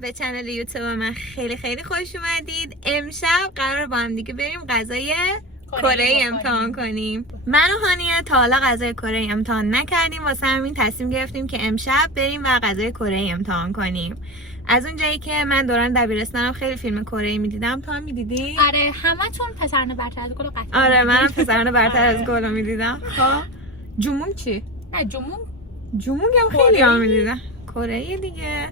به چنل یوتیوب من خیلی خوش اومدید. امشب قرار با هم دیگه بریم غذای کره امتحان کنیم. من و هانیه تا حالا غذای کره امتحان نکردیم، واسه همین تصمیم گرفتیم که امشب بریم و غذای کره امتحان کنیم. از اونجایی که من دوران دبیرستانم خیلی فیلم کره میدیدم، تو هم میدیدی؟ آره، همتون پسرانه برتر از گل قطعا. آره، منم پسرانه برتر از گل میدیدم. خب جمون چی؟ نه جمون هم خیلی ها میدیدم. کره دیگه.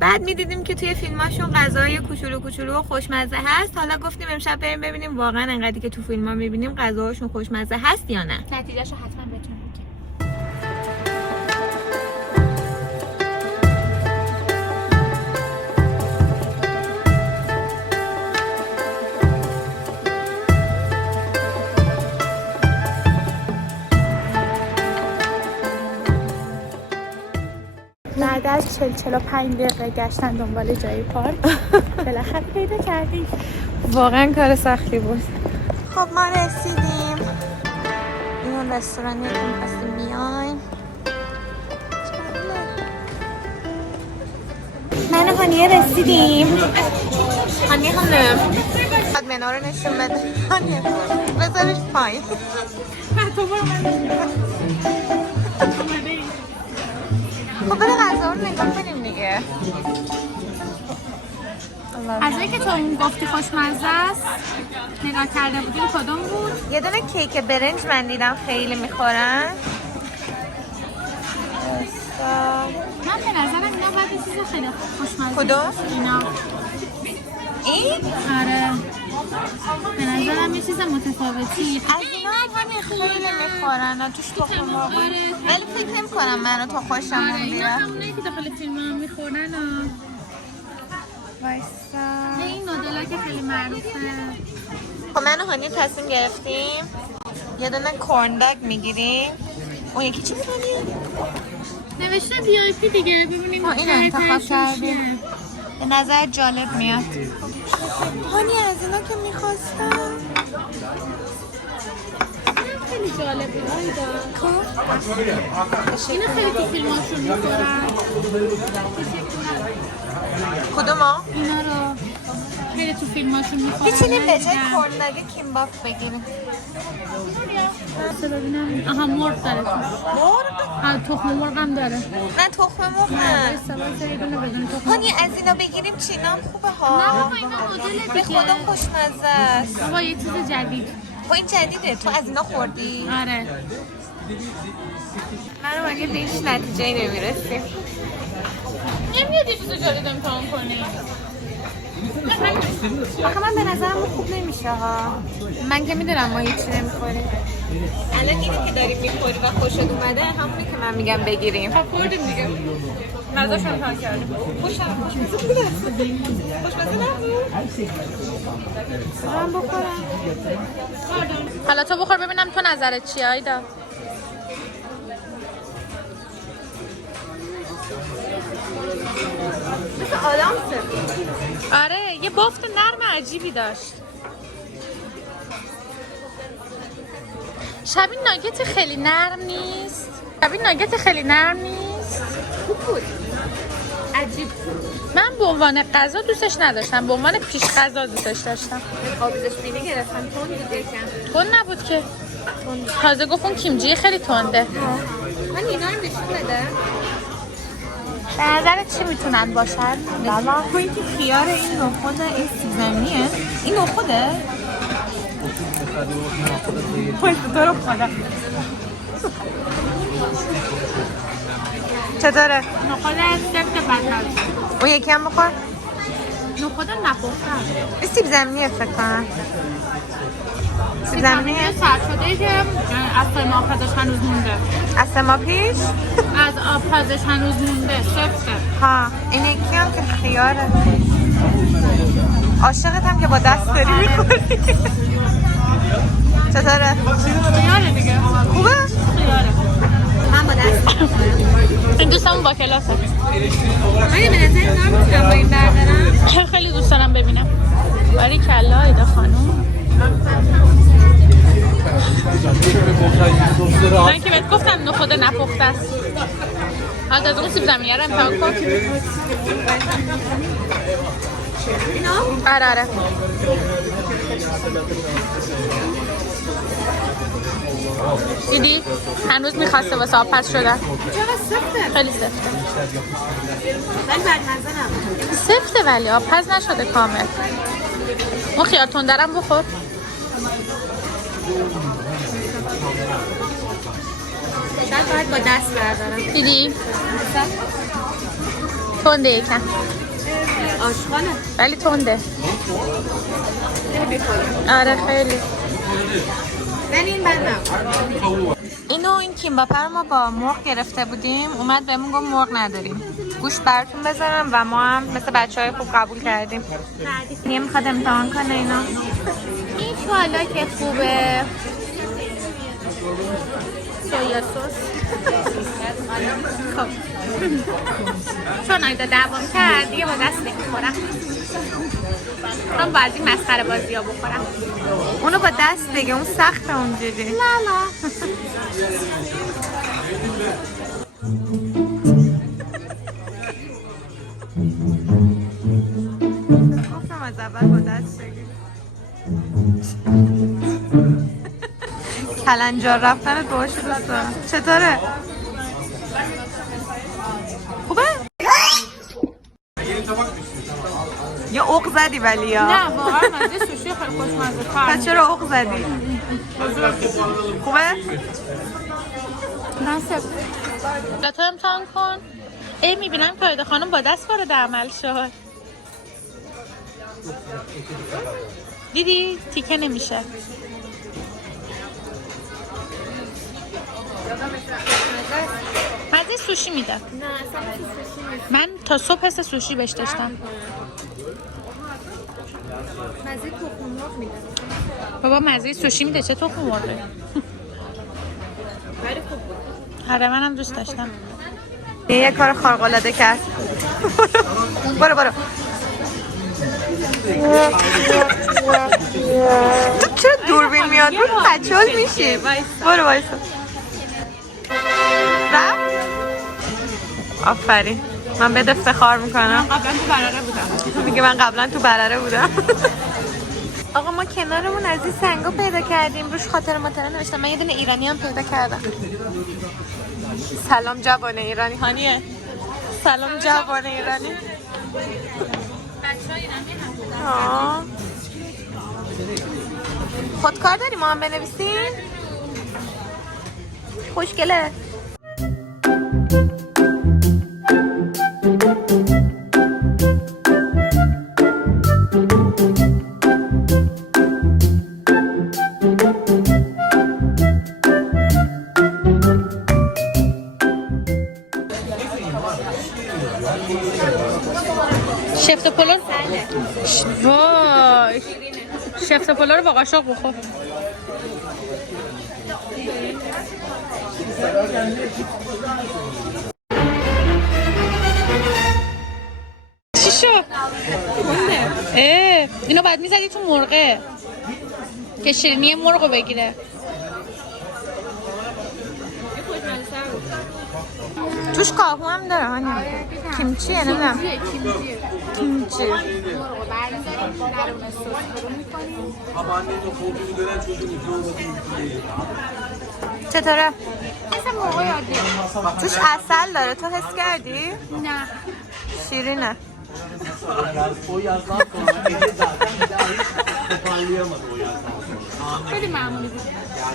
بعد میدیدیم که توی فیلماشون غذای کوچولو و خوشمزه هست. حالا گفتیم امشب بریم ببینیم واقعا انقدری که تو فیلم‌ها میبینیم غذاهاشون خوشمزه هست یا نه. نتیجهشو حتما بهتون میگم. بعد از 45 دقیقه گشتن دنبال جای پارک بالاخره پیدا کردیم. واقعا کار سختی بود. خب ما رسیدیم. این رستورانی که می‌خواستیم بیایم. من و هانیه رسیدیم. هانیه خانم بعد منو رو نشون بده. هانیه بذارش پایین. خب برای غذا رو نگاه کنیم دیگه. غذایی که تو اون گفتی خوشمزه است نگاه کرده بودیم کدوم بود؟ یه دونه کیک برنج من دیدم خیلی میخورن. من به نظرم اینا باید یه چیز خیلی خوشمزه. کدوم؟ اینا. این؟ آره. به نظرم یه چیز متفاوتی. از اینا هم خیلی میخورن. توش تخم مرغ. ولی فکر نمی‌کنم منو تا خوشم آره، نمیاد. اینا همونایی که داخل فیلم هم میخورن. وایسا. این نودلا که خیلی معروفه. خب من و هانی تصمیم گرفتیم یه دونه کورنداگ میگیریم. اون یکی چی می‌کنی؟ نوشته VIP دیگه، ببینیم این انتخاب کردیم. به نظر جالب میاد. هانی از اینا که میخواستم خیلی جالبه. آیدا خب اینا خیلی تو فیلماشون میخورن. کدوم ها؟ اینا رو خیلی تو فیلماشون میخورن. میتونیم به جای کورنداگ کیمباپ بگیریم. ببینم. آها مرغ داره توش. مرغ؟ تخم مرغ هم داره. نه تخم مرغ نه. تخم هانی از اینا بگیریم چی؟ اینا خوبه ها. نه بابا اینا مدل به دیگه. خدا خوشمزه است. بابا یه چیز جدید. خب این جدیده. تو از اینا خوردی؟ آره. من رو اگه به هیچ نتیجه‌ای نمیرسیم. نمیاد یه چیز جدید امتحان کنی. آخه من به نظرم خوب نمیشه ها. من که میدونم ما هیچی نمیخوریم. الان اینی که داریم میخوری و خوشت اومده همونی که من میگم بگیریم. خب خوردیم دیگه. مزه‌ش امتحان کردیم. خوشمزه بود. خوشمزه نبود. من بخورم. حالا تو بخور ببینم تو نظرت چیه آیدا؟ مثل آدامسه. آره یه بافت نرم عجیبی داشت. شبیه ناگت خیلی نرم نیست. خوب بود. عجیب. من به عنوان غذا دوستش نداشتم، به عنوان پیش غذا دوستش داشتم. آبزش بینی گرفتم تون بود یکم. تون نبود که. تازه گفت اون کیمجی خیلی تنده. من اینا رو نشون بده. به نظرت چی میتونن باشن؟ بابا تو این که خیار این نخود این سیزنیه. این نخوده؟ پشت تو رو خدا. چطوره؟ نخود سفت بدتر. اون یکی هم بخور؟ نخود نپختن. این سیب زمینیه فکر کنم. سیب زمینیه؟ سرد شده که از سه ماه پزش هنوز مونده. از 3 ماه پیش؟ از آب پزش هنوز مونده. سفته. ها این یکی هم که خیاره. عاشقت هم که با دست داری میخوری. چطوره؟ خیاره دیگه. خوبه؟ خیاره. با کلاسه. من به نظر کار میتونم با این بردارم. خیلی دوست دارم ببینم. باری کلا ایدا خانوم. من که بهت گفتم نخود نپخته است. حالا از اون سیب زمینی رو امتحان کن. اینا؟ آره. دیدی؟ هنوز میخواسته واسه آب پس شدن. چرا سفته؟ خیلی سفته. ولی بدمزه نبود. سفته ولی آب پس نشده کامل. اون خیار تندرم بخور. شاید باید با دست بردارم. دیدی؟ تنده یکم. آشغاله. ولی تنده. آره خیلی. ولی این بد نبود. اینو این کیمباپه رو ما با مرغ گرفته بودیم. اومد بهمون گفت مرغ نداریم. گوشت براتون بذارم و ما هم مثل بچهای خوب قبول کردیم. یه میخواد امتحان کنه اینا. این شوالا که خوبه. سویا سس. خب چون ایدا دوام کرد دیگه با دست نمیخورم. من باید این مسخره بازی ها بخورم. اونو با دست دیگه اون سخته اونجوری. لالا گفتم از اول با دست بگیر. کلنجار رفتنت باهاش دوست دارم. چطوره؟ خوبه؟ یا عق زدی ولی یا نه واقعا مزه سوشی خیلی خوشمزه پس چرا عق زدی؟ خوبه؟ مناسب. تو امتحان کن. میبینم فایده خانم با دست وارد عمل شد. دیدی؟ تیکه نمیشه. مزه سوشی میده. نه اصلا سوشی. من تا صبح حس سوشی بهش داشتم. مزه تخم مرغ میده. بابا مزه سوشی میده چه تخم مرغه. ولی خوب بود. آره منم دوست داشتم. یه کار خارق العاده کرد. برو. تو چرا دوربین میاد؟ رو پچول میشی. برو وایسا. رفت؟ آفرین. من بهت افتخار میکنم. قبلا تو براره بودم. میگه من قبلا تو برره بودم. آقا ما کنارمون از این سنگا پیدا کردیم. روش خاطر ماطره نوشتم. من یه دونه ایرانی هم پیدا کردم. سلام جوان ایرانی. هانیه. سلام جوان ایرانی. خودکار داری ما هم بنویسیم؟ خوشگله. شفت پلو وای شفت پلو رو با قاشق بخور. چی شد؟ اینو بعد میزدی تو مرغه که شیرینی مرغ رو بگیره. توش کاهو هم داره هانی. کیمچیه نمیدونم. کیمچی. چطوره؟ توش عسل داره تو حس کردی؟ نه شیرینه. خیلی معمولی بود.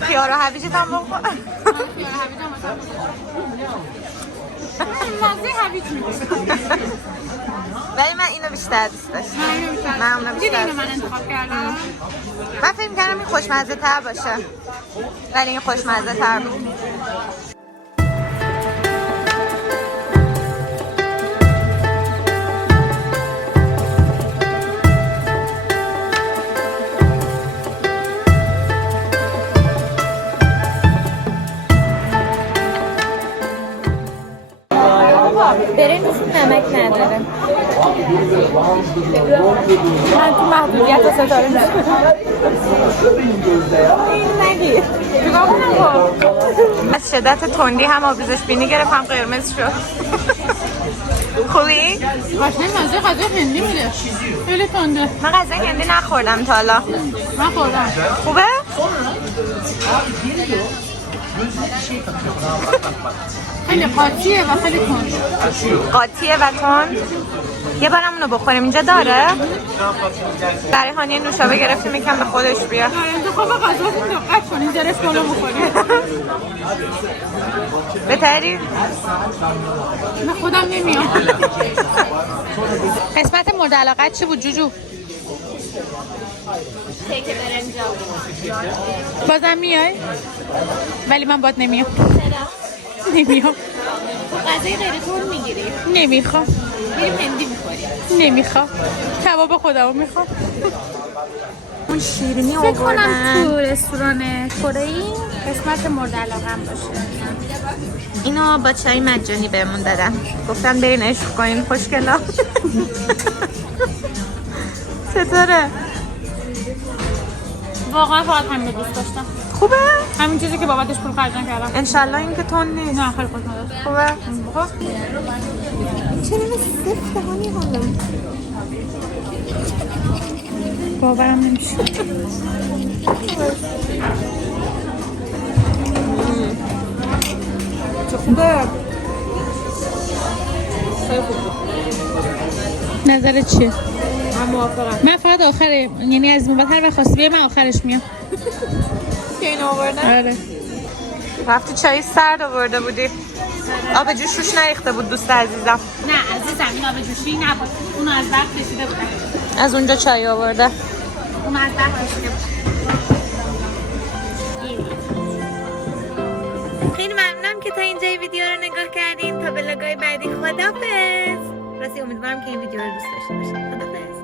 خیار و هویجت هم بخور. خیار هویج هم مثلا مزه هویج میده. ولی من اینو بیشتر دوست داشتم. من اونو بیشتر اینو من انتخاب کردم. من فکر کردم این خوشمزه تر باشه ولی این خوشمزه تر بود. برنجشون نمک نداره. من تو محدودیت ستاره نگیر. از شدت تندی هم آبریزش بینی گرفتم قرمز شد. خوبی؟ قشنگ مزه غذای هندی میده. خیلی تنده. من غذای هندی نخوردم تا حالا. من خوردم. خوبه؟ خیلی قاطیه و خیلی تند. قاطیه و تند. یه بارم اونو بخوریم. اینجا داره؟ برای هانی نوشابه گرفتیم یکم به خودش بیا. انتخاب غذاتون دقت کنین زرش بالا بخورید. بهتری؟ من خودم نمیام. قسمت مورد علاقت چی بود جوجو؟ کیک برنجال. بازم میای؟ ولی من باد نمیام. چرا؟ نمیام. غذای غیر تند میگیری؟ نمیخوام. میریم هندی میخوریم. نمیخوام. کباب خودمو میخوام. اون شیرینی فکر کنم آوردن. تو رستوران کره‌ای قسمت مورد علاقه‌ام باشه. اینو با چای مجانی بهمون دادن. گفتن برین عشق کنین خوشگلا. چطوره؟ واقعا فقط همین دوست داشتم. خوبه؟ همین چیزی که بابتش پول خرج نکردم. انشالله این که تند نیست. نه خیلی خوشمزه است. خوبه؟ خب چرا سفته هانی حالم؟ باورم نمیشه. چه خوبه؟ نظرت چیه؟ من موافقم. من فقط آخره، یعنی از این بعد هر وقت خواستی بیای من آخرش میام. که این آورده؟ آره. رفتی چای سرد آورده بودی. آب جوش روش نریخته بود دوست عزیزم. نه عزیزم این آب جوشی نبود. اونو از وقت کشیده بودن. از اونجا چای آورده. اونو از وقت کشیده بودن. خیلی ممنونم که تا اینجای ویدیو رو نگاه کردین. تا ویدیوهای بعدی خدافظ. راستی امیدوارم که این ویدیو رو دوست داشته باشین. خدافظ.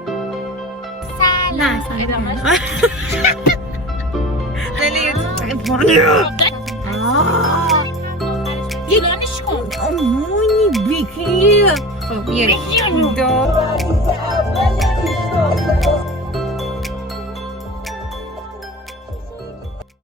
نه سلام. یگانش کن. امونی بیکی. خب یه.